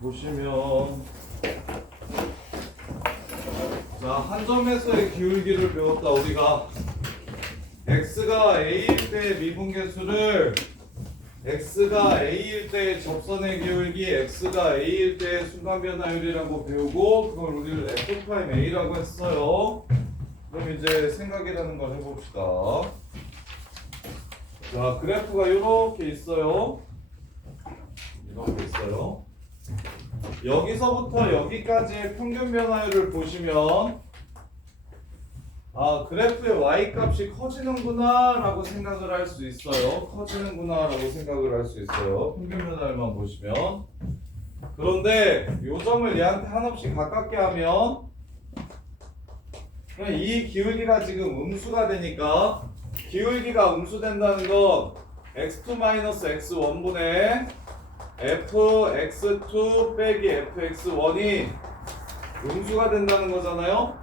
보시면 자, 한 점에서의 기울기를 배웠다. 우리가 x가 a일 때 미분계수를 x가 a일 때 접선의 기울기, x가 a일 때 순간변화율이라고 배우고 그걸 우리를 f'a라고 했어요. 그럼 이제 생각이라는 걸 해봅시다. 자, 그래프가 이렇게 있어요. 이렇게 있어요. 여기서부터 여기까지의 평균 변화율을 보시면 그래프의 y값이 커지는구나 라고 생각을 할 수 있어요. 커지는구나 라고 생각을 할 수 있어요. 평균 변화율만 보시면. 그런데 요 점을 얘한테 한없이 가깝게 하면 이 기울기가 지금 음수가 되니까 기울기가 음수된다는 건 x2-x1분의 fx2 빼기 fx1이 음수가 된다는 거잖아요.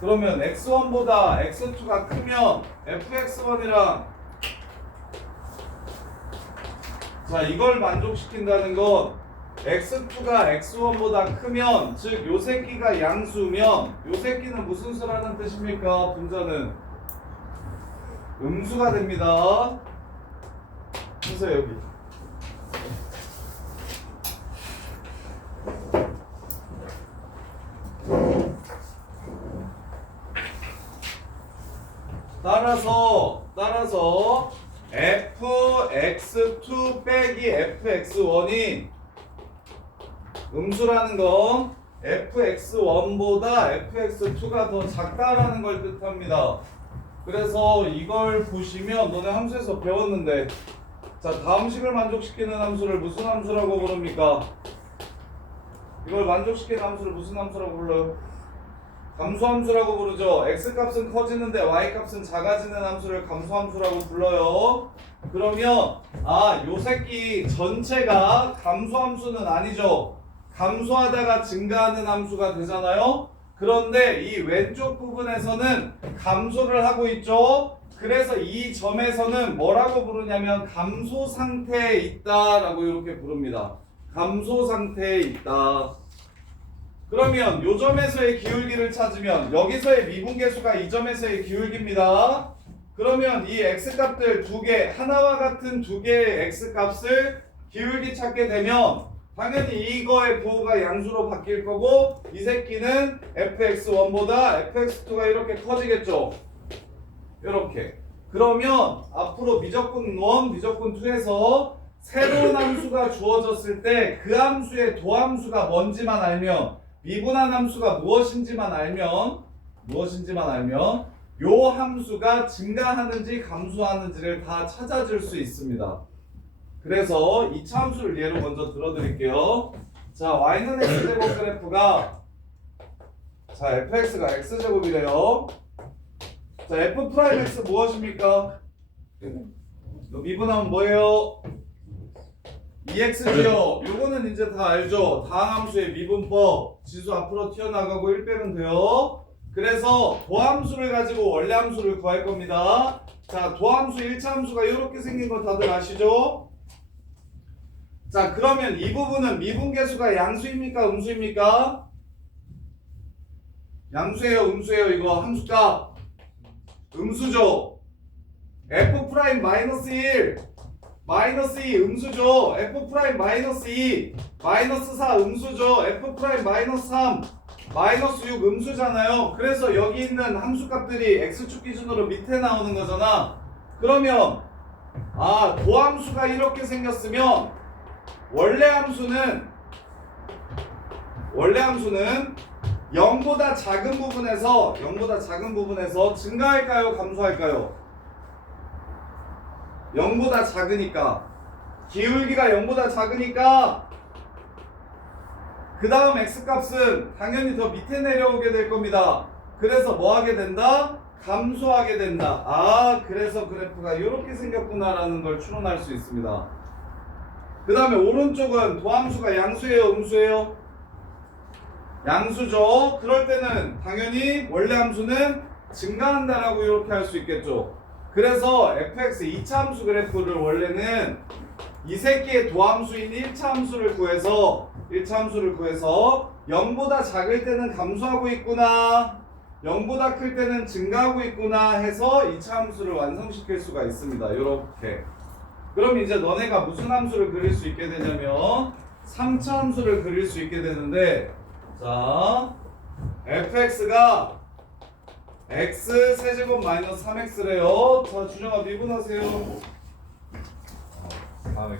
그러면 x1보다 x2가 크면 fx1이랑 자, 이걸 만족시킨다는 건 x2가 x1보다 크면, 즉 요 새끼가 양수면 요 새끼는 무슨 수라는 뜻입니까? 분자는 음수가 됩니다. 그래서 여기 따라서 fx2 빼기 fx1이 음수라는 건 fx1보다 fx2가 더 작다라는 걸 뜻합니다. 그래서 이걸 보시면 너네 함수에서 배웠는데, 자, 다음식을 만족시키는 함수를 무슨 함수라고 부릅니까? 이걸 만족시키는 함수를 무슨 함수라고 불러요? 감소함수라고 부르죠. x값은 커지는데 y값은 작아지는 함수를 감소함수라고 불러요. 그러면 요 새끼 전체가 감소함수는 아니죠. 감소하다가 증가하는 함수가 되잖아요. 그런데 이 왼쪽 부분에서는 감소를 하고 있죠. 그래서 이 점에서는 뭐라고 부르냐면 감소 상태에 있다라고 이렇게 부릅니다. 감소 상태에 있다. 그러면 요 점에서의 기울기를 찾으면 여기서의 미분계수가 이 점에서의 기울기입니다. 그러면 이 x값들 두 개, 하나와 같은 두 개의 x값을 기울기 찾게 되면 당연히 이거의 부호가 양수로 바뀔 거고 이 새끼는 fx1보다 fx2가 이렇게 커지겠죠. 이렇게. 그러면 앞으로 미적분 1, 미적분 2에서 새로운 함수가 주어졌을 때 그 함수의 도함수가 뭔지만 알면, 미분한 함수가 무엇인지만 알면 요 함수가 증가하는지 감소하는지를 다 찾아줄 수 있습니다. 그래서 2차 함수를 예로 먼저 들어드릴게요. 자, y는 x제곱 그래프가 자, fx가 x제곱이래요. 자, f'x 무엇입니까? 미분하면 뭐예요? 2x죠. 요거는 이제 다 알죠. 다항함수의 미분법. 지수 앞으로 튀어나가고 1 빼면 돼요. 그래서 도함수를 가지고 원래 함수를 구할 겁니다. 자, 도함수 1차 함수가 이렇게 생긴 거 다들 아시죠? 자, 그러면 이 부분은 미분계수가 양수입니까? 음수입니까? 양수예요? 음수예요? 이거 함수값 음수죠. f'-1 마이너스 2 음수죠. f'-2 마이너스 4 음수죠. f'-3 마이너스 6 음수잖아요. 그래서 여기 있는 함수값들이 x축 기준으로 밑에 나오는 거잖아. 그러면 도함수가 이렇게 생겼으면 원래 함수는 0보다 작은 부분에서 증가할까요? 감소할까요? 0보다 작으니까, 기울기가 0보다 작으니까 그 다음 x값은 당연히 더 밑에 내려오게 될 겁니다. 그래서 뭐 하게 된다? 감소하게 된다. 그래서 그래프가 이렇게 생겼구나 라는 걸 추론할 수 있습니다. 그 다음에 오른쪽은 도함수가 양수예요? 음수예요? 양수죠. 그럴 때는 당연히 원래 함수는 증가한다라고 이렇게 할 수 있겠죠. 그래서 fx 2차 함수 그래프를 원래는 이 새끼의 도함수인 1차 함수를 구해서 0보다 작을 때는 감소하고 있구나, 0보다 클 때는 증가하고 있구나 해서 2차 함수를 완성시킬 수가 있습니다. 요렇게. 그럼 이제 너네가 무슨 함수를 그릴 수 있게 되냐면 3차 함수를 그릴 수 있게 되는데, 자, fx가 x 세제곱 마이너스 3x래요. 자, 준영아 미분하세요. 3x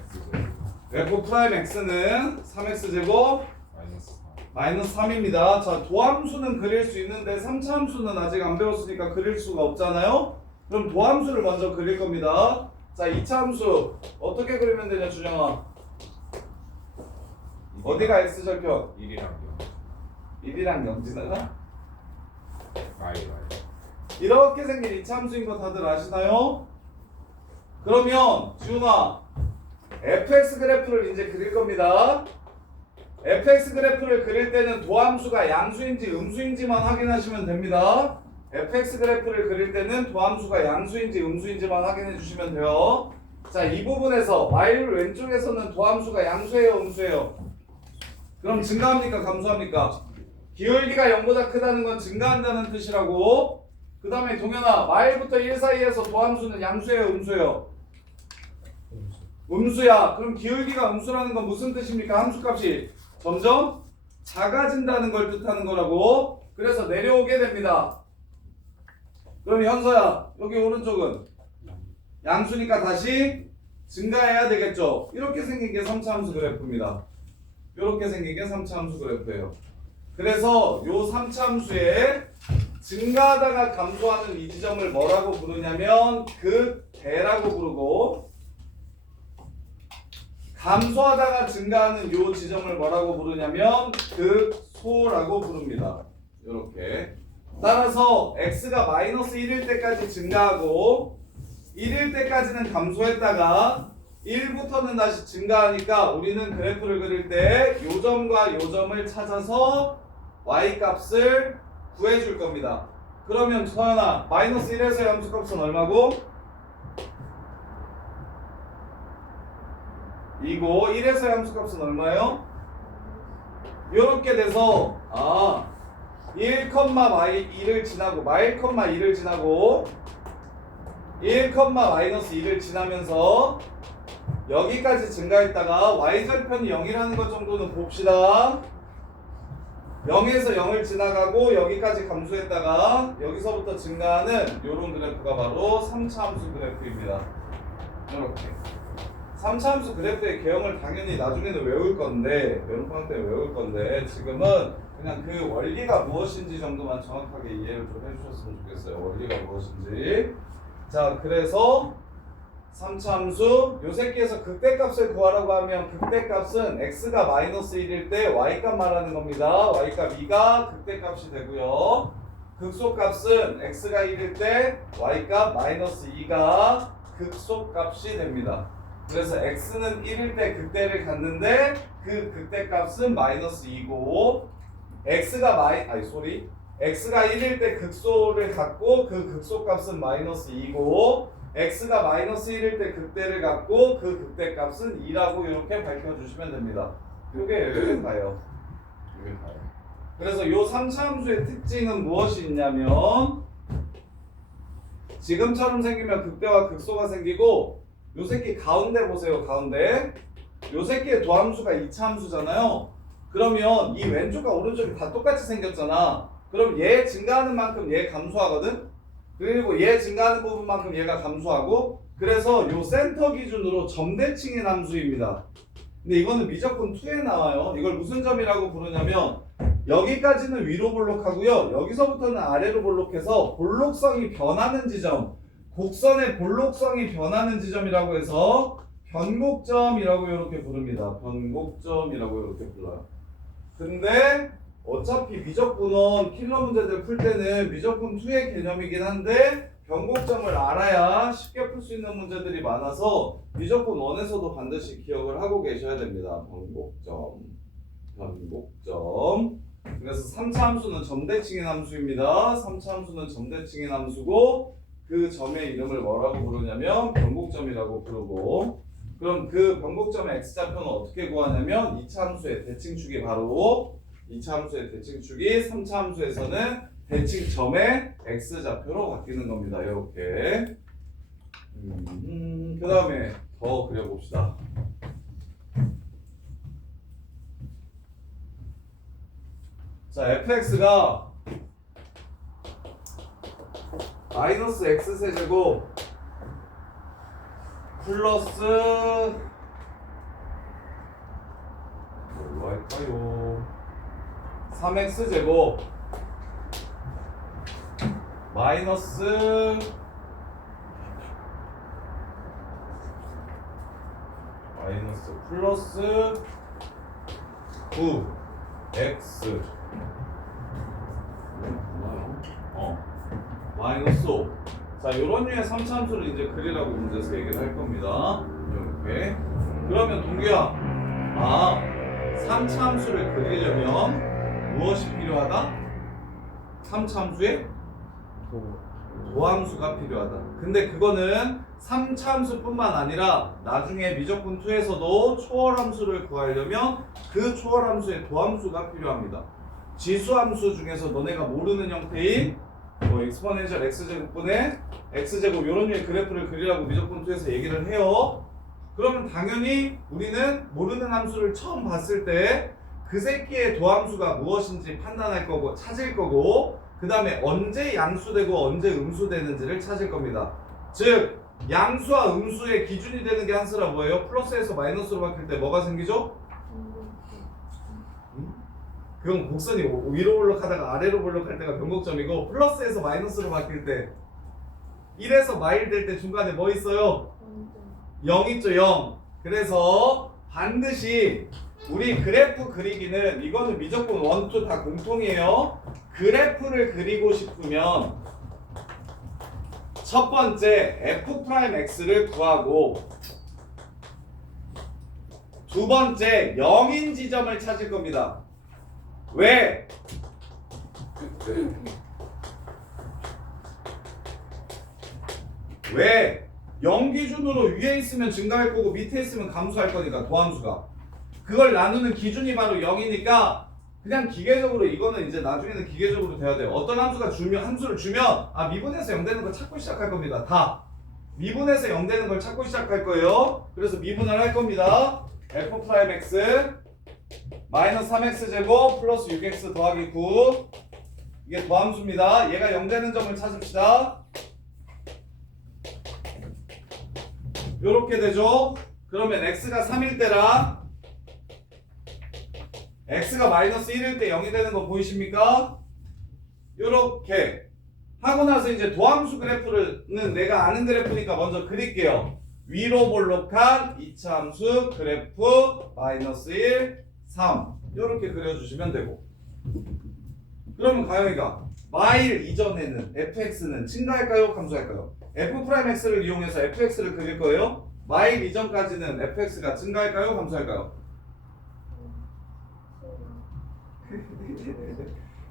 f 프라임 x는 3x 제곱 마이너스 4. 마이너스 3입니다. 자, 도함수는 그릴 수 있는데 3차 함수는 아직 안 배웠으니까 그릴 수가 없잖아요. 그럼 도함수를 먼저 그릴 겁니다. 자, 2차 함수 어떻게 그리면 되냐, 준영아? 어디가 x 절편? 1이랑 0. 1이랑 0 지나가? y. 이렇게 생긴 2차 함수인 거 다들 아시나요? 그러면 지훈아, fx 그래프를 이제 그릴 겁니다. fx 그래프를 그릴 때는 도함수가 양수인지 음수인지만 확인하시면 됩니다. fx 그래프를 그릴 때는 도함수가 양수인지 음수인지만 확인해 주시면 돼요. 자, 이 부분에서 y를 왼쪽에서는 도함수가 양수예요, 음수예요? 그럼 증가합니까, 감소합니까? 기울기가 0보다 크다는 건 증가한다는 뜻이라고. 그 다음에 동현아, 마일부터 1 사이에서 도함수는 양수예요, 음수예요? 음수야. 그럼 기울기가 음수라는 건 무슨 뜻입니까? 함수값이 점점 작아진다는 걸 뜻하는 거라고. 그래서 내려오게 됩니다. 그럼 현서야, 여기 오른쪽은 양수니까 다시 증가해야 되겠죠. 이렇게 생긴 게 3차 함수 그래프입니다. 이렇게 생긴 게 3차 함수 그래프예요. 그래서 요 3차 함수에 증가하다가 감소하는 이 지점을 뭐라고 부르냐면 극대라고 부르고, 감소하다가 증가하는 요 지점을 뭐라고 부르냐면 극소라고 부릅니다. 이렇게. 따라서 x가 마이너스 1일 때까지 증가하고 1일 때까지는 감소했다가 1부터는 다시 증가하니까 우리는 그래프를 그릴 때 요 점과 요 점을 찾아서 y 값을 구해줄 겁니다. 그러면 서연아, 마이너스 1에서의 함수값은 얼마고? 이고 1에서의 함수값은 얼마예요? 요렇게 돼서 1, y2를 지나고 마일, 2를 지나고 1, 마이너스 2를 지나면서 여기까지 증가했다가 y절편이 0이라는 것 정도는 봅시다. 0에서 0을 지나가고 여기까지 감소했다가 여기서부터 증가하는 요런 그래프가 바로 3차 함수 그래프입니다. 이렇게 3차 함수 그래프의 개형을 당연히 나중에는 외울 건데, 여름방학 때 외울 건데, 지금은 그냥 그 원리가 무엇인지 정도만 정확하게 이해를 좀 해주셨으면 좋겠어요. 원리가 무엇인지. 자, 그래서 3차 함수 요 새끼에서 극대값을 구하라고 하면 극대값은 x가 마이너스 1일 때 y값 말하는 겁니다. y값 2가 극대값이 되고요. 극소값은 x가 1일 때 y값 마이너스 2가 극소값이 됩니다. 그래서 x는 1일 때 극대를 갖는데 그 극대값은 마이너스 2고, x가 x가 1일 때 극소를 갖고 그 극소값은 마이너스 2고, x가 마이너스 1일 때 극대를 갖고 그 극대값은 2라고 이렇게 밝혀주시면 됩니다. 이게 가요. 그래서 요 3차 함수의 특징은 무엇이 있냐면, 지금처럼 생기면 극대와 극소가 생기고, 요 새끼 가운데 보세요. 가운데 요 새끼의 도함수가 2차 함수잖아요. 그러면 이 왼쪽과 오른쪽이 다 똑같이 생겼잖아. 그럼 얘 증가하는 만큼 얘 감소하거든. 그리고 얘 증가하는 부분만큼 얘가 감소하고, 그래서 요 센터 기준으로 점대칭인 함수입니다. 근데 이거는 미적분 2에 나와요. 이걸 무슨 점이라고 부르냐면, 여기까지는 위로 볼록하고요, 여기서부터는 아래로 볼록해서 볼록성이 변하는 지점, 곡선의 볼록성이 변하는 지점이라고 해서 변곡점이라고 이렇게 부릅니다. 변곡점이라고 이렇게 불러요. 근데 어차피 미적분원 킬러 문제들 풀 때는 미적분 2의 개념이긴 한데 변곡점을 알아야 쉽게 풀 수 있는 문제들이 많아서 미적분 1에서도 반드시 기억을 하고 계셔야 됩니다. 변곡점. 그래서 3차 함수는 점대칭인 함수입니다. 3차 함수는 점대칭인 함수고, 그 점의 이름을 뭐라고 부르냐면 변곡점이라고 부르고, 그럼 그 변곡점의 x좌표는 어떻게 구하냐면 2차 함수의 대칭축이 바로 2차 함수의 대칭축이 3차 함수에서는 대칭점의 x좌표로 바뀌는 겁니다. 이렇게. 그 다음에 더 그려봅시다. 자, fx가 마이너스 x세제곱 플러스 뭘로 할까요? 3x제곱 마이너스 플러스 9x 마이너스 5. 자, 요런 류의 3차 함수를 이제 그리라고 문제에서 얘기를 할 겁니다. 이렇게. 그러면 동규야, 3차 함수를 그리려면 무엇이 필요하다? 3차 함수에 도함수가 필요하다. 근데 그거는 3차 함수뿐만 아니라 나중에 미적분 2에서도 초월함수를 구하려면 그 초월함수의 도함수가 필요합니다. 지수함수 중에서 너네가 모르는 형태인 익스포넨셜 x제곱분의 x제곱 이런 류의 그래프를 그리라고 미적분 2에서 얘기를 해요. 그러면 당연히 우리는 모르는 함수를 처음 봤을 때 그 새끼의 도함수가 무엇인지 판단할 거고 찾을 거고, 그 다음에 언제 양수되고 언제 음수되는지를 찾을 겁니다. 즉 양수와 음수의 기준이 되는 게 한수라 뭐예요? 플러스에서 마이너스로 바뀔 때 뭐가 생기죠? 그건 곡선이 위로 볼록하다가 아래로 볼록할 때가 변곡점이고, 플러스에서 마이너스로 바뀔 때 1에서 마일 될 때 중간에 뭐 있어요? 0 있죠. 0. 그래서 반드시 우리 그래프 그리기는, 이거는 미적분 1, 2 다 공통이에요. 그래프를 그리고 싶으면 첫 번째 f'x를 구하고 두 번째 0인 지점을 찾을 겁니다. 왜? 왜? 0 기준으로 위에 있으면 증가할 거고 밑에 있으면 감소할 거니까, 도함수가. 그걸 나누는 기준이 바로 0이니까 그냥 기계적으로, 이거는 이제 나중에는 기계적으로 돼야 돼요. 어떤 함수가 함수를 주면 미분에서 0 되는 걸 찾고 시작할 겁니다. 다 미분에서 0 되는 걸 찾고 시작할 거예요. 그래서 미분을 할 겁니다. f'x 마이너스 3x제곱 플러스 6x 더하기 9, 이게 도함수입니다. 얘가 0 되는 점을 찾읍시다. 요렇게 되죠. 그러면 x가 3일 때랑 x가 마이너스 1일 때 0이 되는 거 보이십니까? 요렇게 하고 나서 이제 도함수 그래프는 내가 아는 그래프니까 먼저 그릴게요. 위로 볼록한 2차 함수 그래프 마이너스 1, 3 요렇게 그려주시면 되고, 그러면 가영이가 마일 이전에는 fx는 증가할까요? 감소할까요? f'x를 이용해서 fx를 그릴 거예요. 마일 이전까지는 fx가 증가할까요? 감소할까요?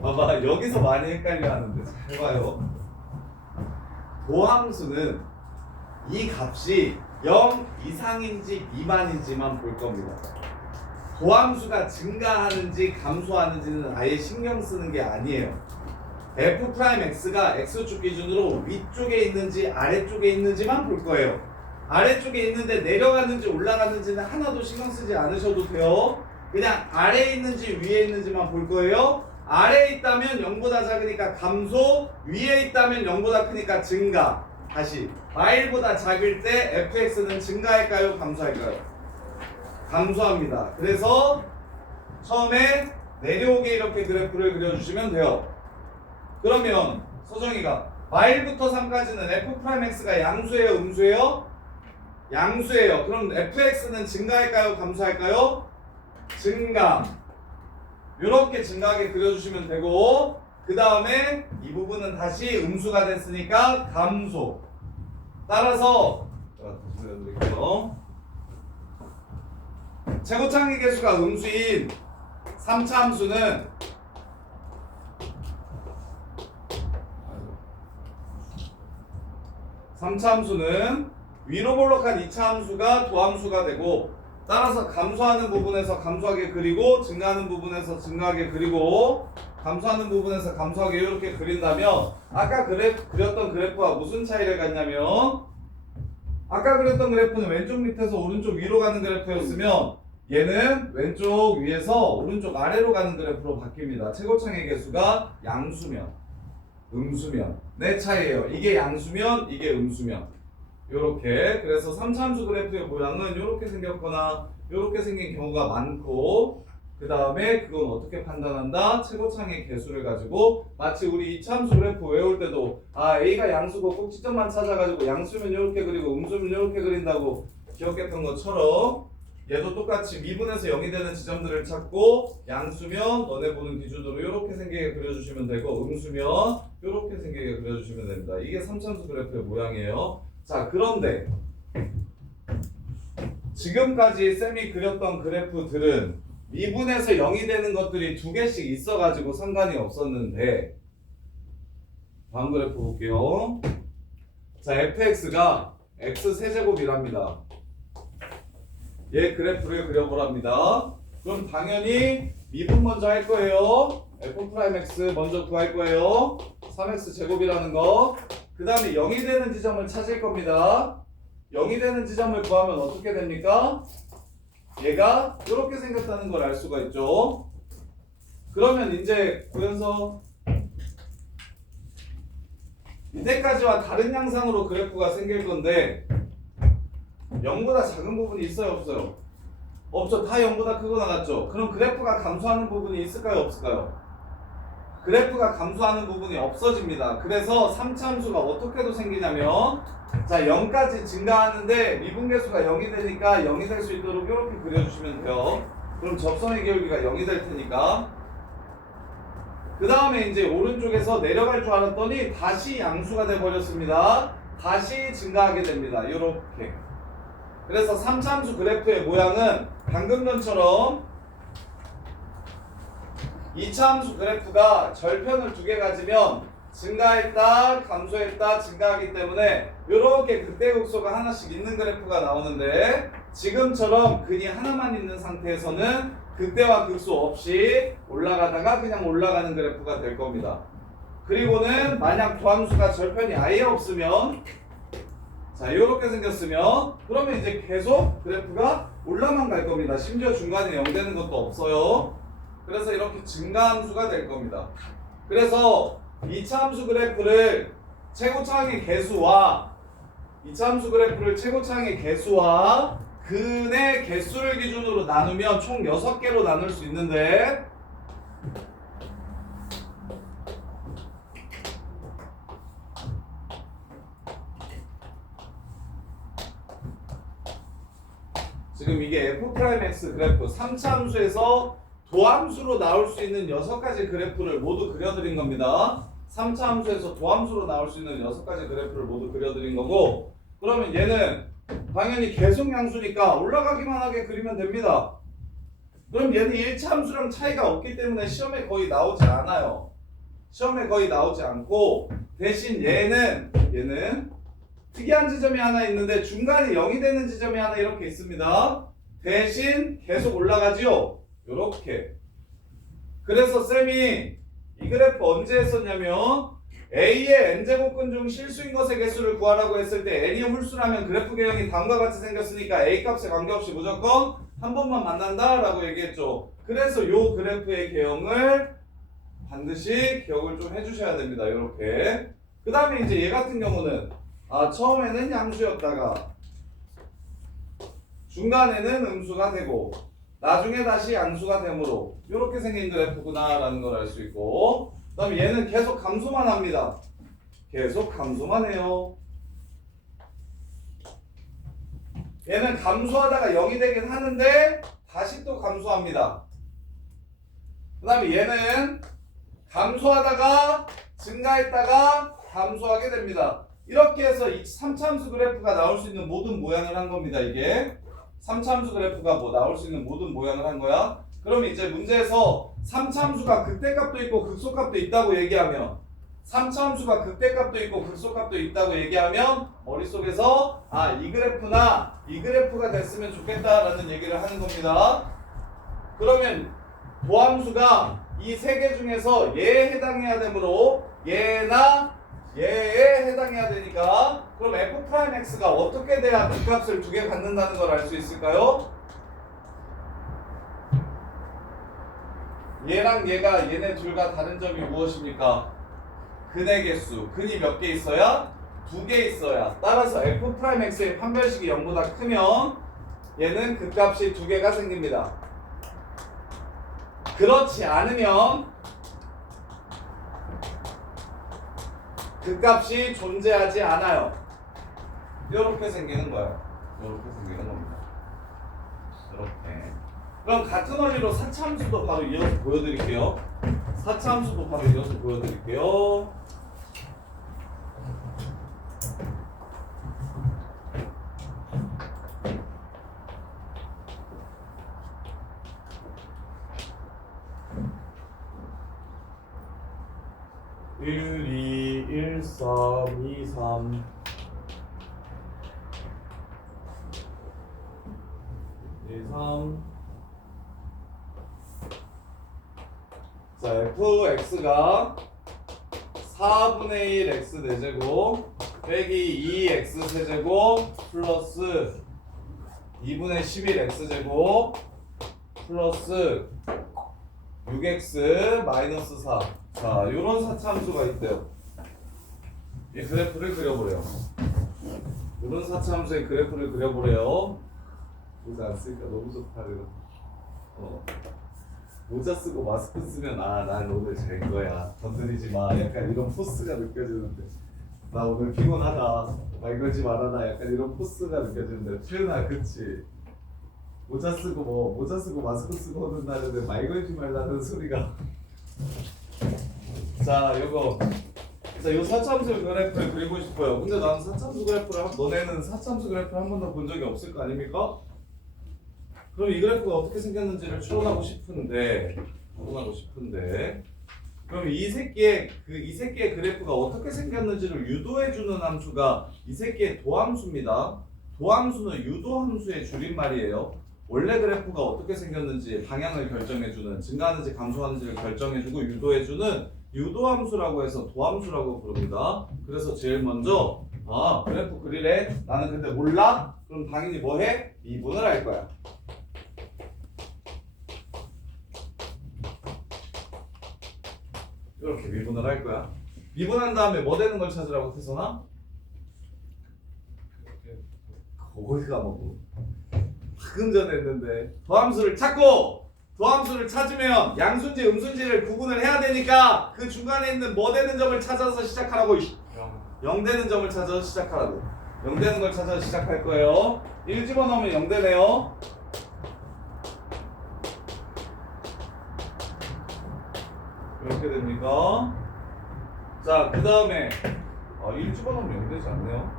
봐봐, 여기서 많이 헷갈려 하는데 잘 봐요. 도함수는 이 값이 0 이상인지 미만인지만 볼 겁니다. 도함수가 증가하는지 감소하는지는 아예 신경 쓰는 게 아니에요. f'x가 x축 기준으로 위쪽에 있는지 아래쪽에 있는지만 볼 거예요. 아래쪽에 있는데 내려가는지 올라가는지는 하나도 신경 쓰지 않으셔도 돼요. 그냥 아래에 있는지 위에 있는지만 볼 거예요. 아래에 있다면 0보다 작으니까 감소, 위에 있다면 0보다 크니까 증가. 다시 마일보다 작을 때 fx는 증가할까요? 감소할까요? 감소합니다. 그래서 처음에 내려오게 이렇게 그래프를 그려주시면 돼요. 그러면 서정이가 마일부터 3까지는 f'x가 양수예요? 음수예요? 양수예요. 그럼 fx는 증가할까요? 감소할까요? 증가. 이렇게 증가하게 그려주시면 되고, 그 다음에 이 부분은 다시 음수가 됐으니까 감소. 따라서 다시 그려드릴게요. 최고창의 개수가 음수인 3차 함수는 위로 볼록한 2차 함수가 도함수가 되고 따라서 감소하는 부분에서 감소하게 그리고 증가하는 부분에서 증가하게 그리고 감소하는 부분에서 감소하게 이렇게 그린다면 아까 그렸던 그래프와 무슨 차이를 갖냐면 아까 그렸던 그래프는 왼쪽 밑에서 오른쪽 위로 가는 그래프였으면 얘는 왼쪽 위에서 오른쪽 아래로 가는 그래프로 바뀝니다. 최고창의 개수가 양수면 음수면의 차이예요. 이게 양수면 이게 음수면 요렇게. 그래서 3차함수 그래프의 모양은 요렇게 생겼거나 요렇게 생긴 경우가 많고 그 다음에 그건 어떻게 판단한다? 최고창의 개수를 가지고 마치 우리 2차함수 그래프 외울 때도 A가 양수고 꼭지점만 찾아가지고 양수면 요렇게 그리고 음수면 요렇게 그린다고 기억했던 것처럼 얘도 똑같이 미분에서 0이 되는 지점들을 찾고 양수면 너네 보는 기준으로 요렇게 생기게 그려주시면 되고 음수면 요렇게 생기게 그려주시면 됩니다. 이게 3차함수 그래프의 모양이에요. 자, 그런데 지금까지 쌤이 그렸던 그래프들은 미분에서 0이 되는 것들이 두 개씩 있어가지고 상관이 없었는데 다음 그래프 볼게요. 자, fx가 x 세제곱이랍니다. 얘 그래프를 그려보랍니다. 그럼 당연히 미분 먼저 할 거예요. f'x 먼저 구할 거예요. 3x 제곱이라는 거. 그 다음에 0이 되는 지점을 찾을 겁니다. 0이 되는 지점을 구하면 어떻게 됩니까? 얘가 이렇게 생겼다는 걸 알 수가 있죠. 그러면 이제 구현서 이때까지와 다른 양상으로 그래프가 생길 건데 0보다 작은 부분이 있어요 없어요? 없죠. 다 0보다 크고 나갔죠. 그럼 그래프가 감소하는 부분이 있을까요 없을까요? 그래프가 감소하는 부분이 없어집니다. 그래서 3차 함수가 어떻게도 생기냐면 자 0까지 증가하는데 미분계수가 0이 되니까 0이 될 수 있도록 이렇게 그려주시면 돼요. 그럼 접선의 기울기가 0이 될 테니까 그 다음에 이제 오른쪽에서 내려갈 줄 알았더니 다시 양수가 돼 버렸습니다. 다시 증가하게 됩니다. 이렇게. 그래서 3차 함수 그래프의 모양은 방금 전처럼 2차 함수 그래프가 절편을 두 개 가지면 증가했다, 감소했다, 증가하기 때문에 이렇게 극대극소가 하나씩 있는 그래프가 나오는데 지금처럼 근이 하나만 있는 상태에서는 극대와 극소 없이 올라가다가 그냥 올라가는 그래프가 될 겁니다. 그리고는 만약 도함수가 절편이 아예 없으면 자 이렇게 생겼으면 그러면 이제 계속 그래프가 올라만 갈 겁니다. 심지어 중간에 0 되는 것도 없어요. 그래서 이렇게 증가함수가 될 겁니다. 그래서 2차 함수 그래프를 최고차항의 개수와 2차 함수 그래프를 최고차항의 개수와 근의 개수를 기준으로 나누면 총 6개로 나눌 수 있는데 지금 이게 f'x 그래프 3차 함수에서 도함수로 나올 수 있는 6가지 그래프를 모두 그려드린 겁니다. 3차 함수에서 도함수로 나올 수 있는 6가지 그래프를 모두 그려드린 거고 그러면 얘는 당연히 계속 양수니까 올라가기만 하게 그리면 됩니다. 그럼 얘는 1차 함수랑 차이가 없기 때문에 시험에 거의 나오지 않아요. 시험에 거의 나오지 않고 대신 얘는 특이한 지점이 하나 있는데 중간에 0이 되는 지점이 하나 이렇게 있습니다. 대신 계속 올라가지요. 요렇게. 그래서 쌤이 이 그래프 언제 했었냐면 A의 n제곱근 중 실수인 것의 개수를 구하라고 했을 때 n이 홀수라면 그래프 개형이 다음과 같이 생겼으니까 A 값에 관계없이 무조건 한 번만 만난다 라고 얘기했죠. 그래서 요 그래프의 개형을 반드시 기억을 좀 해주셔야 됩니다. 요렇게. 그 다음에 이제 얘 같은 경우는 처음에는 양수였다가 중간에는 음수가 되고 나중에 다시 양수가 되므로 이렇게 생긴 그래프구나 라는 걸 알 수 있고 그 다음에 얘는 계속 감소만 합니다. 계속 감소만 해요. 얘는 감소하다가 0이 되긴 하는데 다시 또 감소합니다. 그 다음에 얘는 감소하다가 증가했다가 감소하게 됩니다. 이렇게 해서 3차 함수 그래프가 나올 수 있는 모든 모양을 한 겁니다. 이게 3차 함수 그래프가 나올 수 있는 모든 모양을 한 거야. 그럼 이제 문제에서 3차 함수가 극대값도 있고 극소값도 있다고 얘기하면 3차 함수가 극대값도 있고 극소값도 있다고 얘기하면 머릿속에서 아, 이 그래프나 이 그래프가 됐으면 좋겠다라는 얘기를 하는 겁니다. 그러면 도함수가 이 세 개 중에서 얘에 해당해야 되므로 얘나 얘에 해당해야 되니까 그럼 f'x가 어떻게 돼야 그 값을 두 개 갖는다는 걸 알 수 있을까요? 얘랑 얘가 얘네 둘과 다른 점이 무엇입니까? 근의 개수. 근이 몇 개 있어야? 두 개 있어야. 따라서 f'x의 판별식이 0보다 크면 얘는 그 값이 두 개가 생깁니다. 그렇지 않으면 그 값이 존재하지 않아요. 이렇게 생기는 거예요. 이렇게 생기는 겁니다. 이렇게. 그럼 같은 원리로 4차 함수도 바로 이어서 보여드릴게요. 4차 함수도 바로 이어서 보여드릴게요. (1, 2, 1, 3, 2, 3) 자, fx가 4분의 1 x 대제곱 빼기 2x 세제곱 플러스 2분의 11 x 제곱 플러스 6x 마이너스 4. 자, 요런 4차 함수가 있대요. 이 그래프를 그려보래요. 요런 4차 함수의 그래프를 그려보래요. 모자 안 쓰니까 너무 좋다. 모자 쓰고 마스크 쓰면 아, 난 오늘 잘 거야. 건드리지 마. 약간 이런 포스가 느껴지는데 나 오늘 피곤하다. 막 이러지 말아라. 약간 이런 포스가 느껴지는데 표현아, 그치? 모자 쓰고 마스크 쓰고 오는 날에는 말 걸지 말라는 소리가. 자, 요거. 자, 요 4차 함수 그래프를 그리고 싶어요. 근데 나는 4차 함수 그래프를 너네는 4차 함수 그래프를 한 번도 본 적이 없을 거 아닙니까? 그럼 이 그래프가 어떻게 생겼는지를 추론하고 싶은데 그럼 이 새끼의 그래프가 어떻게 생겼는지를 유도해주는 함수가 이 새끼의 도함수입니다. 도함수는 유도함수의 줄임말이에요. 원래 그래프가 어떻게 생겼는지 방향을 결정해주는, 증가하는지 감소하는지를 결정해주고 유도해주는 유도함수라고 해서 도함수라고 부릅니다. 그래서 제일 먼저 그래프 그리래? 나는 근데 몰라? 그럼 당연히 뭐해? 미분을 할 거야. 이렇게 미분을 할 거야. 미분한 다음에 뭐 되는 걸 찾으라고 태선아? 그걸 까먹고 방금 전에 했는데 도함수를 찾고 도함수를 찾으면 양수인지 음수인지를 구분을 해야 되니까 그 중간에 있는 뭐 되는 점을 찾아서 시작하라고. 0 되는 점을 찾아서 시작하라고. 0 되는 걸 찾아서 시작할 거예요. 1 집어넣으면 0 되네요. 이렇게 됩니까? 자, 그 다음에 1 집어넣으면 0 되지 않네요.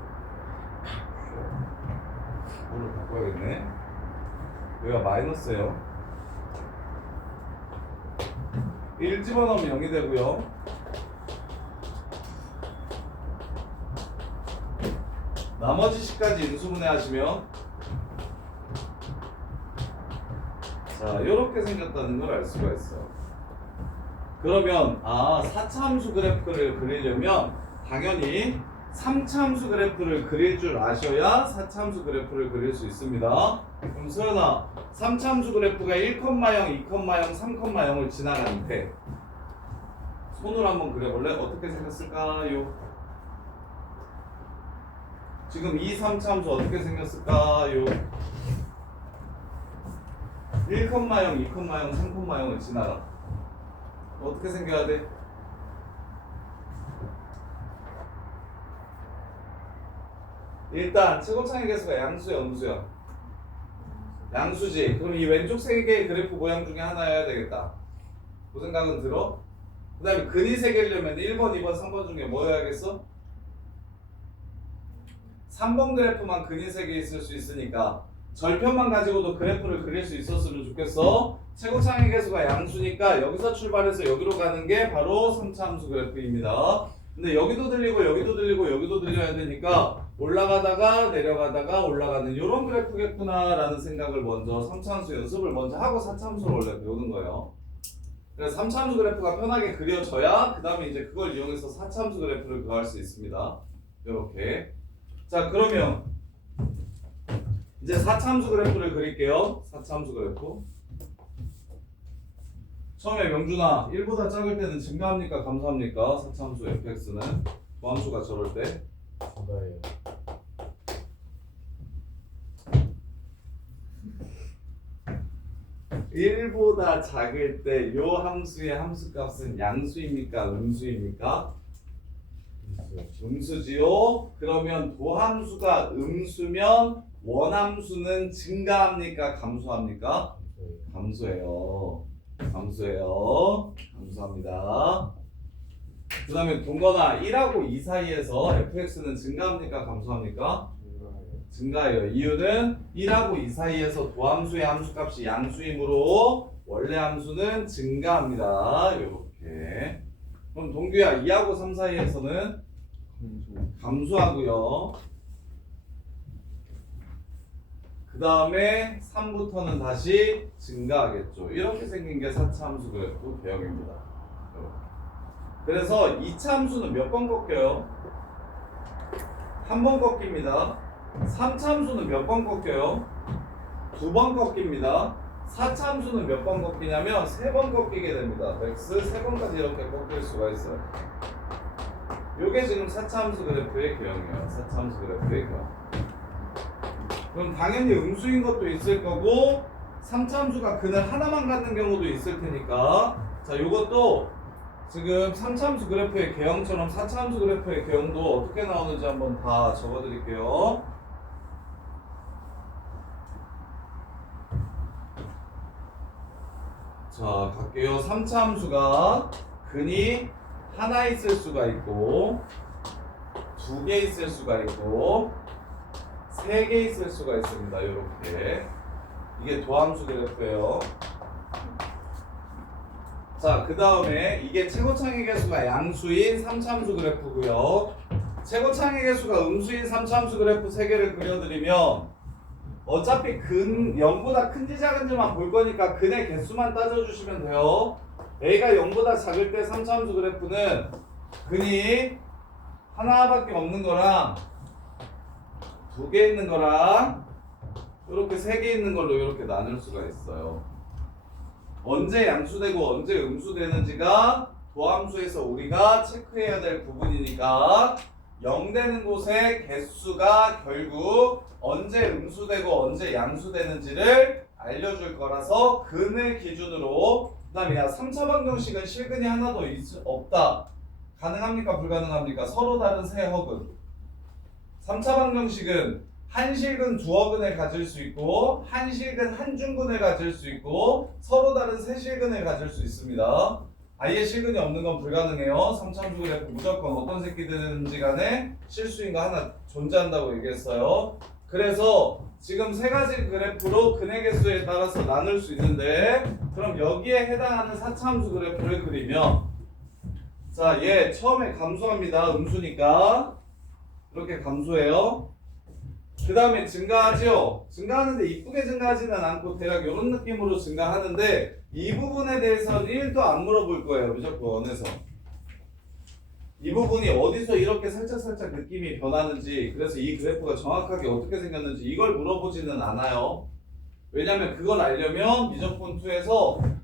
이걸로 바꿔야겠네. 여기가 마이너스예요. 1 집어넣으면 0이 되고요. 나머지 식까지 인수분해 하시면 자, 이렇게 생겼다는 걸 알 수가 있어요. 그러면 4차 함수 그래프를 그리려면 당연히 3차 함수 그래프를 그릴 줄 아셔야 4차 함수 그래프를 그릴 수 있습니다. 그럼 소연아, 3차 함수 그래프가 1,0, 2,0, 3,0을 지나가는데 손으로 한번 그려볼래? 어떻게 생겼을까요? 지금 2, 3차 함수 어떻게 생겼을까요? 1,0, 2,0, 3,0을 지나가. 어떻게 생겨야 돼? 일단 최고차의 개수가 양수야, 음수야? 양수지. 그럼 이 왼쪽 세 개의 그래프 모양 중에 하나여야 되겠다. 그 생각은 들어? 그 다음에 근이 세 개려면 1번, 2번, 3번 중에 뭐여야겠어? 3번 그래프만 근이 세 개 있을 수 있으니까 절편만 가지고도 그래프를 그릴 수 있었으면 좋겠어. 최고차의 개수가 양수니까 여기서 출발해서 여기로 가는 게 바로 3차 함수 그래프입니다. 근데 여기도 들리고 여기도 들리고 여기도 들려야 되니까 올라가다가 내려가다가 올라가는 이런 그래프겠구나 라는 생각을 먼저 3차함수 연습을 먼저 하고 4차함수를 원래 배우는 거예요. 그래서 3차함수 그래프가 편하게 그려져야 그 다음에 이제 그걸 이용해서 4차함수 그래프를 구할 수 있습니다. 이렇게. 자, 그러면 이제 4차함수 그래프를 그릴게요. 4차함수 그래프. 처음에 명준아 1보다 작을 때는 증가합니까 감소합니까? 4차함수 fx는 도함수가 저럴 때 증가해요. (1보다) 작을 때 요 함수의 함수값은 양수입니까 음수입니까? 음수지요. 그러면 도함수가 음수면 원함수는 증가합니까 감소합니까? 감소해요. 감소해요. 감소합니다. 그 다음에 동건아 1하고 2 사이에서 fx는 증가합니까 감소합니까? 증가해요. 이유는 1하고 2 사이에서 도함수의 함수값이 양수이므로 원래 함수는 증가합니다. 이렇게. 그럼 동규야 2하고 3 사이에서는 감소하고요. 그 다음에 3부터는 다시 증가하겠죠. 이렇게 생긴 게 4차 함수 그래프 개형입니다. 그래서 2차 함수는 몇 번 꺾여요? 한 번 꺾입니다. 3차 함수는 몇 번 꺾여요? 2번 꺾입니다. 4차 함수는 몇 번 꺾이냐면 3번 꺾이게 됩니다. x 3번까지 이렇게 꺾일 수가 있어요. 요게 지금 4차 함수 그래프의 개형이에요. 4차 함수 그래프의 개형. 그럼 당연히 음수인 것도 있을 거고 3차 함수가 근을 하나만 갖는 경우도 있을 테니까 자 요것도 지금 3차 함수 그래프의 개형처럼 4차 함수 그래프의 개형도 어떻게 나오는지 한번 다 적어 드릴게요. 자 갈게요. 3차 함수가 근이 하나 있을 수가 있고 2개 있을 수가 있고 3개 있을 수가 있습니다. 이렇게 이게 도함수 그래프예요. 자, 그 다음에 이게 최고창의 개수가 양수인 3차함수 그래프고요. 최고창의 개수가 음수인 3차함수 그래프 3개를 그려드리면 어차피 근 0보다 큰지 작은지만 볼 거니까 근의 개수만 따져주시면 돼요. A가 0보다 작을 때 3차함수 그래프는 근이 하나밖에 없는 거랑 2개 있는 거랑 이렇게 3개 있는 걸로 이렇게 나눌 수가 있어요. 언제 양수되고 언제 음수되는지가 도함수에서 우리가 체크해야 될 부분이니까 0 되는 곳의 개수가 결국 언제 음수되고 언제 양수되는지를 알려줄 거라서 근을 기준으로 그 다음에 야 3차 방정식은 실근이 하나도 없다. 가능합니까 불가능합니까? 서로 다른 세 허근 3차 방정식은 한 실근 두 허근을 가질 수 있고 한 실근 한 중근을 가질 수 있고 서로 다른 세 실근을 가질 수 있습니다. 아예 실근이 없는 건 불가능해요. 3차함수 그래프 무조건 어떤 새끼든지 간에 실수인 거 하나 존재한다고 얘기했어요. 그래서 지금 세 가지 그래프로 근의 개수에 따라서 나눌 수 있는데 그럼 여기에 해당하는 4차함수 그래프를 그리면 자, 얘 처음에 감소합니다. 음수니까 이렇게 감소해요. 그 다음에 증가하죠. 증가하는데 이쁘게 증가하지는 않고 대략 이런 느낌으로 증가하는데 이 부분에 대해서는 1도 안 물어볼 거예요. 무조건에서 이 부분이 어디서 이렇게 살짝살짝 느낌이 변하는지 그래서 이 그래프가 정확하게 어떻게 생겼는지 이걸 물어보지는 않아요. 왜냐면 그걸 알려면 미적분 2에서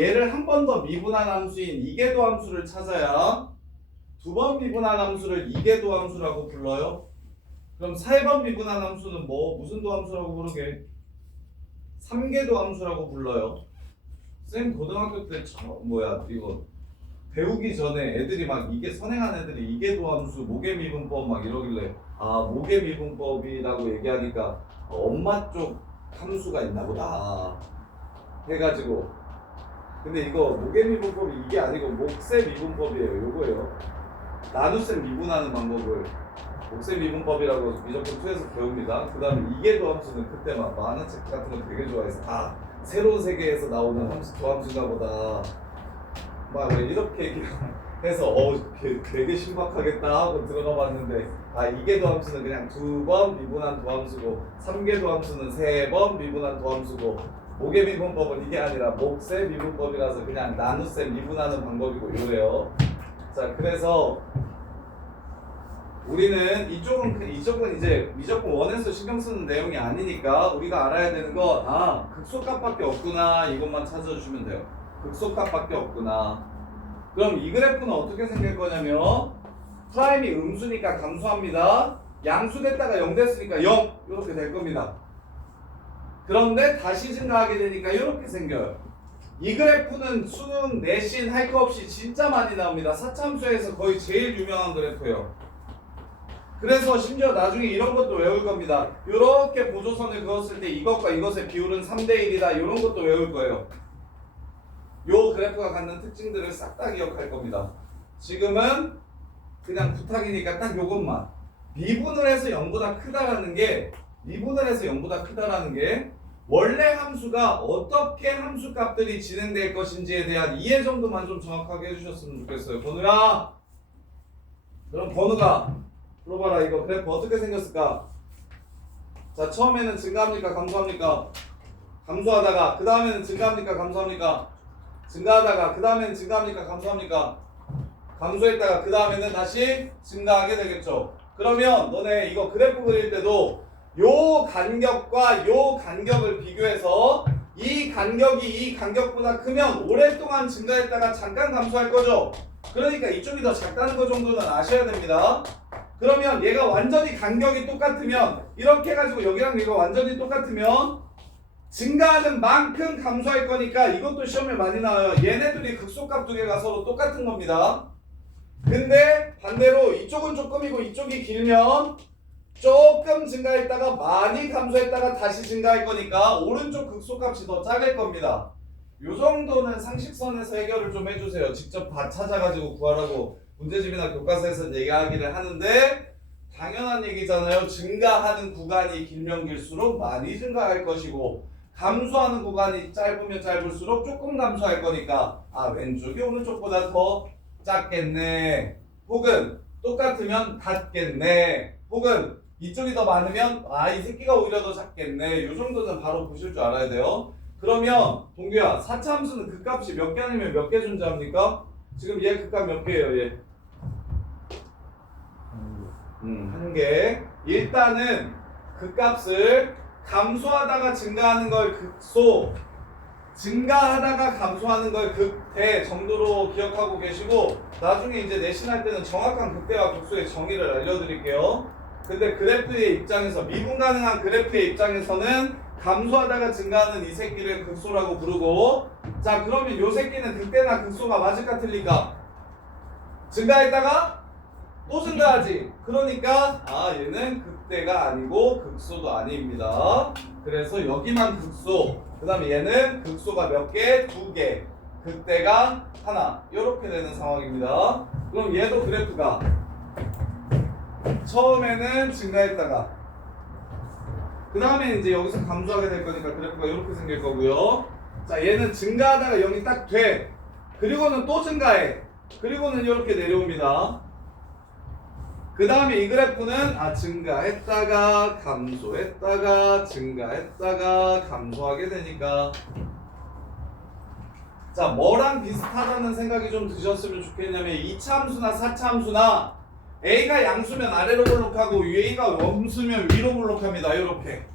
얘를 한 번 더 미분한 함수인 이계도 함수를 찾아야 2번 미분한 함수를 이계도 함수라고 불러요. 그럼 4번 미분한 함수는 무슨 도함수라고 부르게? 3계도 함수라고 불러요. 쌤 고등학교 때 이거 배우기 전에 애들이 막 이게 선행한 애들이 이계도 함수, 모계미분법 막 이러길래 모계미분법이라고 얘기하니까 엄마 쪽 함수가 있나 보다 해가지고 근데 이거 모계미분법이 이게 아니고 목세미분법이에요. 요거예요. 나눗셈 미분하는 방법을 목세미분법이라고 미적분 2에서 배웁니다. 그 다음에 이계도 함수는 그때 막 만화책 같은 거 되게 좋아해서 새로운 세계에서 나오는 함수 도함수가 보다 막 왜 이렇게 얘기하면 해서 되게 신박하겠다 하고 들어가 봤는데 이계 도함수는 그냥 2번 미분한 도함수고 3계 도함수는 3번 미분한 도함수고 목의 미분법은 이게 아니라 목세 미분법이라서 그냥 나눗셈 미분하는 방법이고 이래요. 자, 그래서 우리는 이쪽은 이제 미적분 원에서 신경 쓰는 내용이 아니니까 우리가 알아야 되는 건 극소값밖에 없구나 이것만 찾아주시면 돼요. 극소값밖에 없구나. 그럼 이 그래프는 어떻게 생길 거냐면 프라임이 음수니까 감소합니다. 양수됐다가 0 됐으니까 0 이렇게 될 겁니다. 그런데 다시 증가하게 되니까 이렇게 생겨요. 이 그래프는 수능 내신 할 거 없이 진짜 많이 나옵니다. 사참수에서 거의 제일 유명한 그래프예요. 그래서 심지어 나중에 이런 것도 외울 겁니다. 이렇게 보조선을 그었을 때 이것과 이것의 비율은 3대1이다. 이런 것도 외울 거예요. 요 그래프가 갖는 특징들을 싹 다 기억할 겁니다. 지금은 그냥 부탁이니까 딱 요것만. 미분을 해서 0보다 크다라는 게 원래 함수가 어떻게 함수 값들이 진행될 것인지에 대한 이해 정도만 좀 정확하게 해주셨으면 좋겠어요. 번우야, 그럼 번우가 물어봐라. 이거 그래프 어떻게 생겼을까? 자, 처음에는 증가합니까? 감소합니까? 감소하다가 그 다음에는 증가합니까? 감소합니까? 증가하다가 그 다음에는 증가합니까? 감소합니까? 감소했다가 그 다음에는 다시 증가하게 되겠죠. 그러면 너네 이거 그래프 그릴 때도 요 간격과 요 간격을 비교해서 이 간격이 이 간격보다 크면 오랫동안 증가했다가 잠깐 감소할 거죠. 그러니까 이쪽이 더 작다는 거 정도는 아셔야 됩니다. 그러면 얘가 완전히 간격이 똑같으면 이렇게 해가지고 여기랑 얘가 완전히 똑같으면 증가하는 만큼 감소할 거니까 이것도 시험에 많이 나와요. 얘네들이 극소값 두 개가 서로 똑같은 겁니다. 근데 반대로 이쪽은 조금이고 이쪽이 길면 조금 증가했다가 많이 감소했다가 다시 증가할 거니까 오른쪽 극소값이 더 작을 겁니다. 요 정도는 상식선에서 해결을 좀 해주세요. 직접 다 찾아가지고 구하라고 문제집이나 교과서에서 얘기하기를 하는데 당연한 얘기잖아요. 증가하는 구간이 길면 길수록 많이 증가할 것이고 감소하는 구간이 짧으면 짧을수록 조금 감소할 거니까 왼쪽이 오른쪽보다 더 작겠네, 혹은 똑같으면 같겠네, 혹은 이쪽이 더 많으면 이 새끼가 오히려 더 작겠네. 요 정도는 바로 보실 줄 알아야 돼요. 그러면 동규야, 사차함수는 극값이 몇 개 아니면 몇 개 존재합니까? 지금 얘 극값 몇 개예요? 얘 한 개. 일단은 극값을 감소하다가 증가하는 걸 극소, 증가하다가 감소하는 걸 극대 정도로 기억하고 계시고 나중에 이제 내신할 때는 정확한 극대와 극소의 정의를 알려드릴게요. 근데 그래프의 입장에서 미분 가능한 그래프의 입장에서는 감소하다가 증가하는 이 새끼를 극소라고 부르고, 자 그러면 요 새끼는 극대나 극소가 맞을까 틀릴까? 증가했다가 또 증가하지. 그러니까 얘는 극대가 아니고 극소도 아닙니다. 그래서 여기만 극소, 그 다음에 얘는 극소가 몇 개? 2개, 극대가 하나, 이렇게 되는 상황입니다. 그럼 얘도 그래프가 처음에는 증가했다가 그 다음에 이제 여기서 감소하게 될 거니까 그래프가 이렇게 생길 거고요. 자, 얘는 증가하다가 0이 딱 돼. 그리고는 또 증가해. 그리고는 이렇게 내려옵니다. 그 다음에 이 그래프는 증가했다가 감소했다가 증가했다가 감소하게 되니까, 자 뭐랑 비슷하다는 생각이 좀 드셨으면 좋겠냐면 2차 함수나 4차 함수나 A가 양수면 아래로 볼록하고 A가 음수면 위로 볼록합니다. 이렇게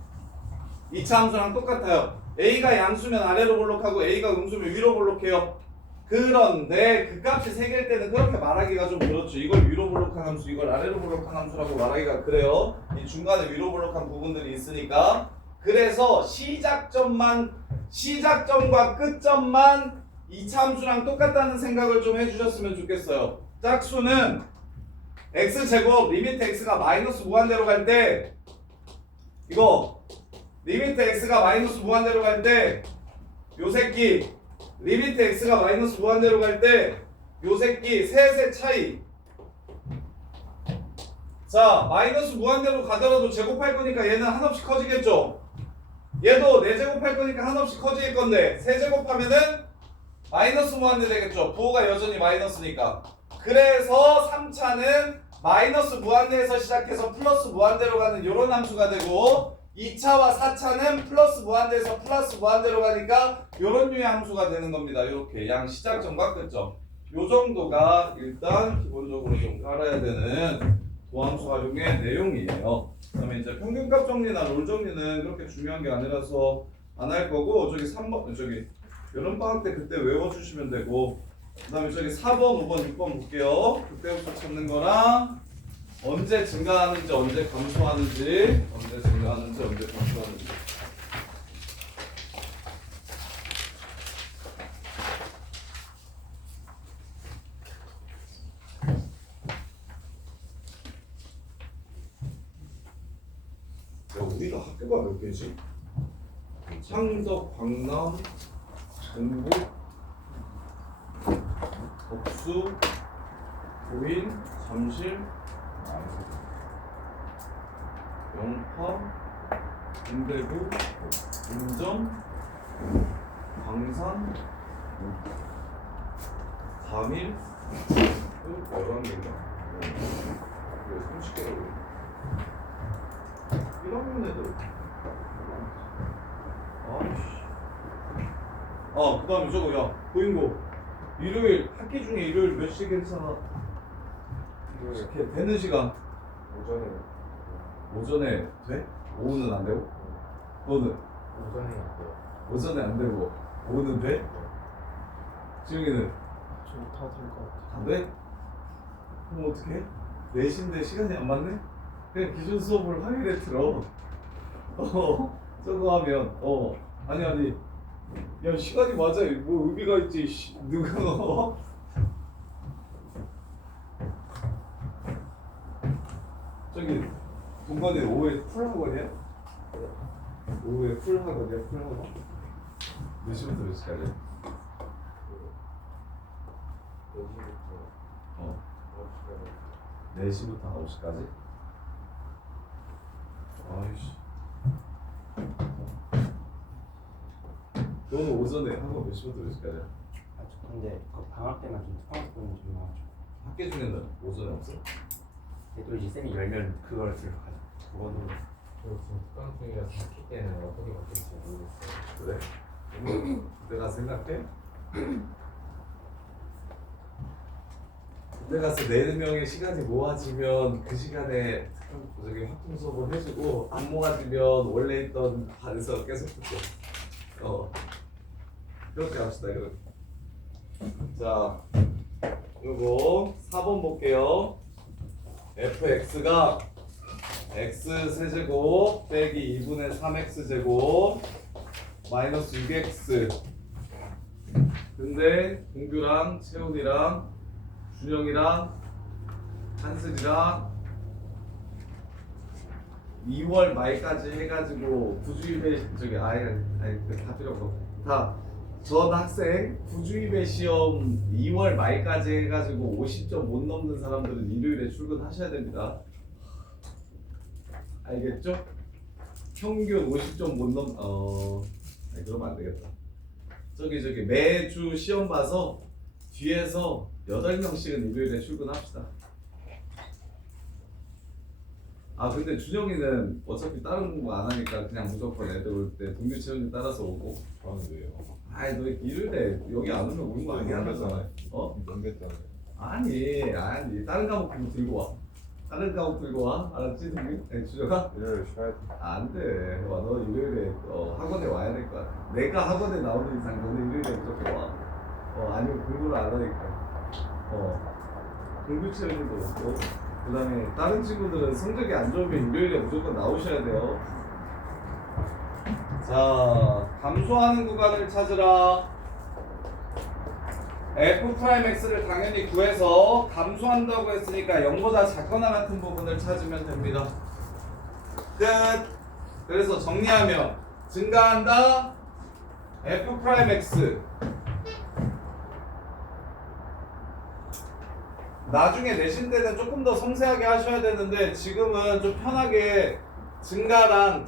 2차 함수랑 똑같아요. A가 양수면 아래로 볼록하고 A가 음수면 위로 볼록해요. 그런데 그 값이 3개일 때는 그렇게 말하기가 좀 그렇죠. 이걸 위로 볼록한 함수, 이걸 아래로 볼록한 함수라고 말하기가 그래요. 이 중간에 위로 볼록한 부분들이 있으니까. 그래서 시작점과 끝점만 2차 함수랑 똑같다는 생각을 좀 해주셨으면 좋겠어요. 짝수는 x제곱 리미트 x가 마이너스 무한대로 갈 때, 이거 리미트 x가 마이너스 무한대로 갈 때 요 새끼 리미트 x가 마이너스 무한대로 갈 때 요 새끼 셋의 차이. 자 마이너스 무한대로 가더라도 제곱할 거니까 얘는 한없이 커지겠죠. 얘도 4제곱할 거니까 한없이 커질 건데 3제곱하면은 마이너스 무한대 되겠죠. 부호가 여전히 마이너스니까. 그래서 3차는 마이너스 무한대에서 시작해서 플러스 무한대로 가는 이런 함수가 되고 2차와 4차는 플러스 무한대에서 플러스 무한대로 가니까 이런 류의 함수가 되는 겁니다. 이렇게 양 시작점과 끝점. 요 정도가 일단 기본적으로 좀 알아야 되는 도함수 활용의 내용이에요. 그다음에 이제 평균값 정리나 롤 정리는 그렇게 중요한 게 아니라서 안 할 거고 저기 3번 저기 여름방학 때 그때 외워주시면 되고 그다음에 저기 4번, 5번, 6번 볼게요. 그때부터 찾는 거랑 언제 증가하는지 언제 감소하는지 언제 증가하는지 언제 감소하는지 야 우리가 학교가 몇 개지? 창덕, 광남, 전북, 덕수, 고인, 잠실, 영파, 인대구, 인정, 광산, 감일, 11개인가? 왜 30개라고 1학년 애들 아이씨 그 다음에 저거 야 보인고 일요일 학기 중에 일요일 몇 시 괜찮아? 이렇게 되는 시간 오전에 돼? 오후는 안 되고? 너는? 오전에 갈게요. 오전에 안 되고 오후는 돼? 지웅이는? 저다될것 같아요. 안 돼? 그럼 어떡해? 4시인데 시간이 안 맞네? 그냥 기존 수업을 화요일에 들어 저거 하면 아니 야 시간이 맞아 뭐 의미가 있지 누가 저기 동건이 오후에 풀 학원이야? 오후에 풀 학원이야? 풀 학원? 몇 시부터 몇 시까지? 여기부터 4시부터 9시까지? 아이씨 너는 오전에 학원 몇 시부터 몇 시까지야? 저 근데 그 방학 때만 좀 특강 보는 좀 나와가지고. 학기 중에는 오전에 없어? 근데 또 이제 쌤이 열면 그걸 들어가죠. 그거는 저 지금 특강 중이라서 학기 때는 어떻게 바뀔지 모르겠어요. 그래? 내가 생각해? 그때 가서 4명의 시간이 모아지면 그 시간에 저기 학종 수업을 해주고 안 모아지면 원래 있던 반에서 계속 듣고 그렇게 합시다. 그럼 자 요거 4번 볼게요. fx가 x 세제곱 빼기 2분의 3x 제곱 마이너스 6x 근데 공규랑 채훈이랑 준영이랑 한슬이랑 2월 말까지 해가지고 부주입에 저기 아예 다 필요 없고 다 전 학생 부주입의 시험 2월 말까지 해가지고 50점 못 넘는 사람들은 일요일에 출근하셔야 됩니다. 알겠죠? 평균 50점 못 넘 아니 그러면 안 되겠다. 저기 매주 시험 봐서 뒤에서 8명씩은 일요일에 출근합시다. 근데 준영이는 어차피 다른 공부 안 하니까 그냥 무조건 애들 올 때 동료 채용이 따라서 오고. 저는 왜요? 너 일요일에 여기 안 오면 오는 거 아니야? 넘겼잖아요. 아니 다른 과목 들고 와. 다른 과목 들고 와. 알았지 동규? 준영아? 일요일 쉬어야 돼. 안 돼. 너 일요일에 학원에 와야 될 거야. 내가 학원에 나오는 이상 너는 일요일에 무조건 와. 아니면 공부를 안 하니까. 공부 체험도 없고. 그 다음에 다른 친구들은 성적이 안 좋으면 일요일에 무조건 나오셔야 돼요. 자, 감소하는 구간을 찾으라. f'x를 당연히 구해서 감소한다고 했으니까 0보다 작거나 같은 부분을 찾으면 됩니다. 끝. 그래서 정리하면 증가한다 f'x 나중에 내신 때는 조금 더 섬세하게 하셔야 되는데 지금은 좀 편하게 증가는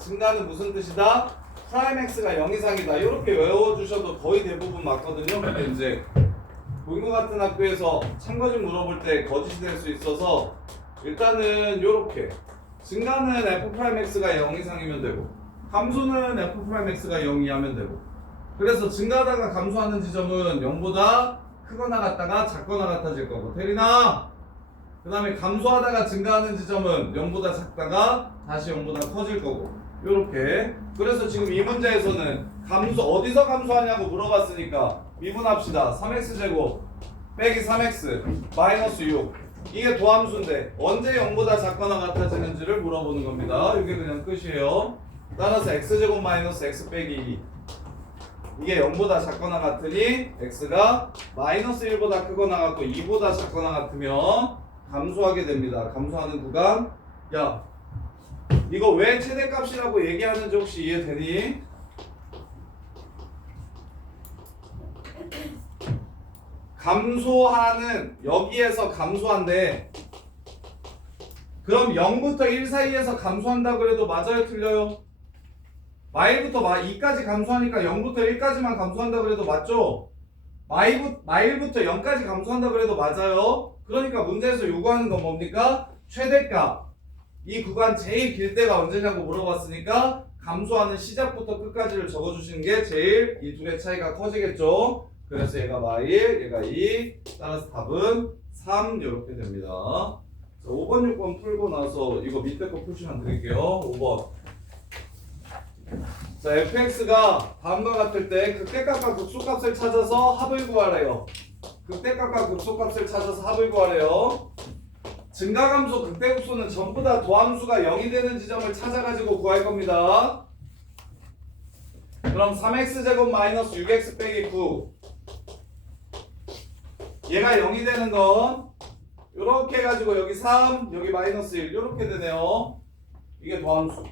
무슨 뜻이다? 프라임 x가 0 이상이다 이렇게 외워주셔도 거의 대부분 맞거든요. 근데 이제 본것 같은 학교에서 참고좀 물어볼 때 거짓이 될 수 있어서 일단은 요렇게 증가는 f'x가 0 이상이면 되고 감소는 f'x가 0 이하면 되고 그래서 증가하다가 감소하는 지점은 0보다 크거나 같다가 작거나 같아질 거고 테리나 그 다음에 감소하다가 증가하는 지점은 0보다 작다가 다시 0보다 커질 거고 요렇게 그래서 지금 이 문제에서는 어디서 감소하냐고 물어봤으니까 미분합시다. 3x제곱 빼기 3x 마이너스 6 이게 도함수인데 언제 0보다 작거나 같아지는지를 물어보는 겁니다. 이게 그냥 끝이에요. 따라서 x제곱 마이너스 x 빼기 2 이게 0보다 작거나 같으니 x가 마이너스 1보다 크거나 같고 2보다 작거나 같으면 감소하게 됩니다. 감소하는 구간 야 이거 왜 최대값이라고 얘기하는지 혹시 이해되니? 감소하는 여기에서 감소한대. 그럼 0부터 1 사이에서 감소한다 그래도 맞아요 틀려요? 마일부터 2까지 감소하니까 0부터 1까지만 감소한다 그래도 맞죠? 마일부터 0까지 감소한다 그래도 맞아요. 그러니까 문제에서 요구하는 건 뭡니까? 최대값. 이 구간 제일 길 때가 언제냐고 물어봤으니까 감소하는 시작부터 끝까지를 적어주시는 게 제일 이 둘의 차이가 커지겠죠. 그래서 얘가 마일, 얘가 2. 따라서 답은 3 이렇게 됩니다. 자, 5번, 6번 풀고 나서 이거 밑에 거 풀시면 드릴게요. 5번. 자, fx가 다음과 같을 때 극대값과 극소값을 찾아서 합을 구하래요. 극대값과 극소값을 찾아서 합을 구하래요. 증가감소, 극대급소는 전부 다 도함수가 0이 되는 지점을 찾아가지고 구할 겁니다. 그럼 3x제곱 마이너스 6x 빼기 9 얘가 0이 되는 건 요렇게 해가지고 여기 3, 여기 마이너스 1 요렇게 되네요. 이게 도함수.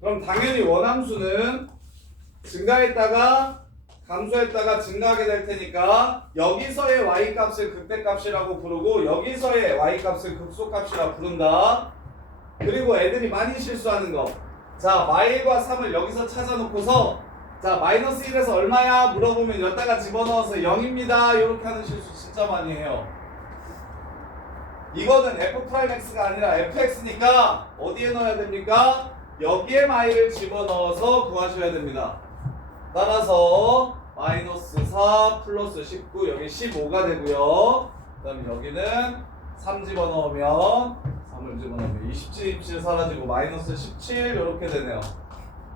그럼 당연히 원함수는 증가했다가 감소했다가 증가하게 될 테니까 여기서의 y값을 극대값이라고 부르고 여기서의 y값을 극소값이라고 부른다. 그리고 애들이 많이 실수하는 거. 자, 마일과 3을 여기서 찾아놓고서 자, 마이너스 1에서 얼마야? 물어보면 여기다가 집어넣어서 0입니다. 이렇게 하는 실수 진짜 많이 해요. 이거는 f'x가 아니라 fx니까 어디에 넣어야 됩니까? 여기에 마일을 집어넣어서 구하셔야 됩니다. 따라서 마이너스 4 플러스 19 여기 15가 되고요. 그 다음에 여기는 3 집어넣으면 3을 집어넣으면 27 사라지고 마이너스 17 이렇게 되네요.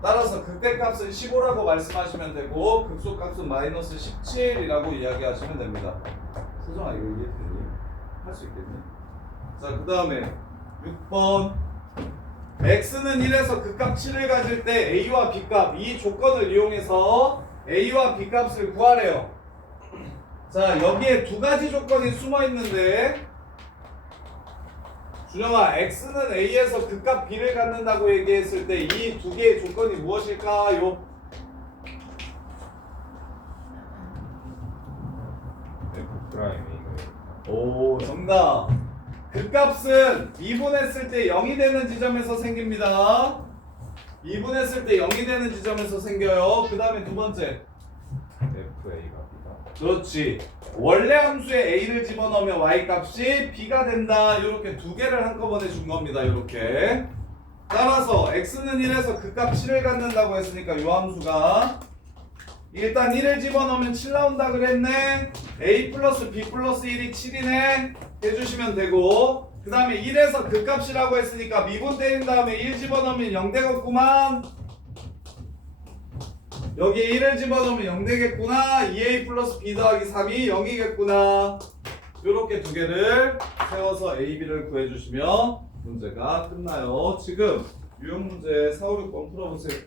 따라서 극대값은 15라고 말씀하시면 되고 극소값은 마이너스 17이라고 이야기하시면 됩니다. 소정아 이거 이해되니? 할 수 있겠니? 자, 그 다음에 6번 x는 1에서 극값 7을 가질 때 a와 b값 이 조건을 이용해서 a와 b값을 구하래요. 자, 여기에 두 가지 조건이 숨어 있는데 준영아 x는 a에서 극값 b를 갖는다고 얘기했을 때 이 두 개의 조건이 무엇일까요? 오, 정답. 극값은 미분했을 때 0이 되는 지점에서 생깁니다. 미분했을 때 0이 되는 지점에서 생겨요. 그 다음에 두 번째. FA가 B다. 그렇지. 원래 함수에 a를 집어넣으면 y값이 b가 된다. 이렇게 두 개를 한꺼번에 준 겁니다. 이렇게. 따라서 x는 1에서 극값 7을 갖는다고 했으니까 이 함수가 일단 1을 집어넣으면 7 나온다 그랬네. a 플러스 b 플러스 1이 7이네 해주시면 되고 그 다음에 1에서 극값이라고 했으니까 미분 때린 다음에 1 집어넣으면 0 되겠구만. 여기에 1을 집어넣으면 0 되겠구나. 2a 플러스 b 더하기 3이 0이겠구나. 요렇게 두 개를 세워서 a, b를 구해주시면 문제가 끝나요. 지금 유형 문제 4, 5, 6번 풀어보세요.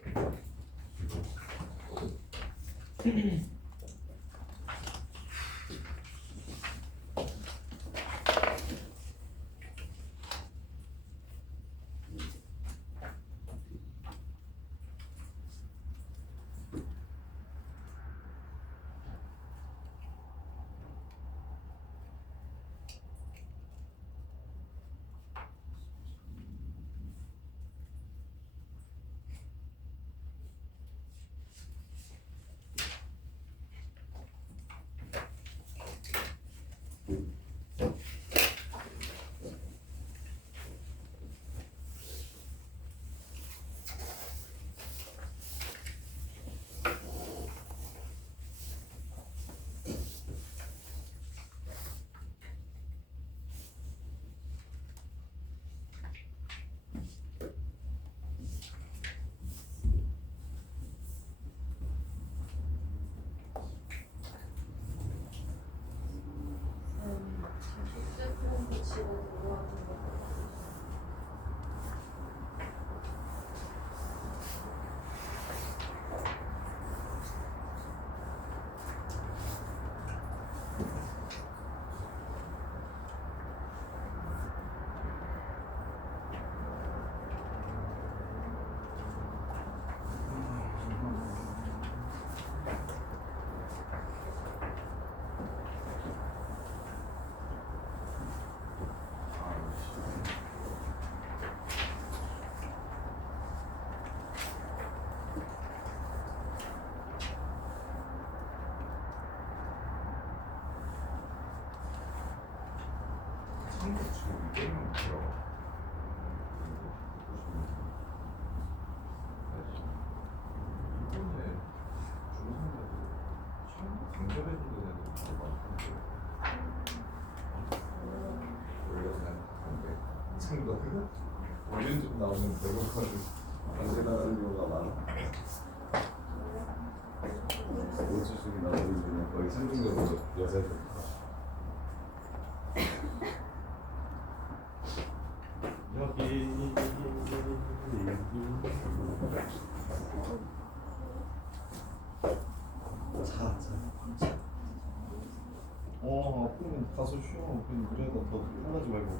치고 그거 같은 거. 참고 치고 게임은 들어가. 이번에 중상자도 처음 강절해주던 애들 바로 맞았는데 원래 생각하는데 상도는 올린 좀 나오는 배고파도 안 지나가는 경우가 많아. 노출속이나 올리면 거의 상징적으로 여자들. 여기 자. 아프면 가서 쉬어. 그냥 그래도 더 편하지 말고.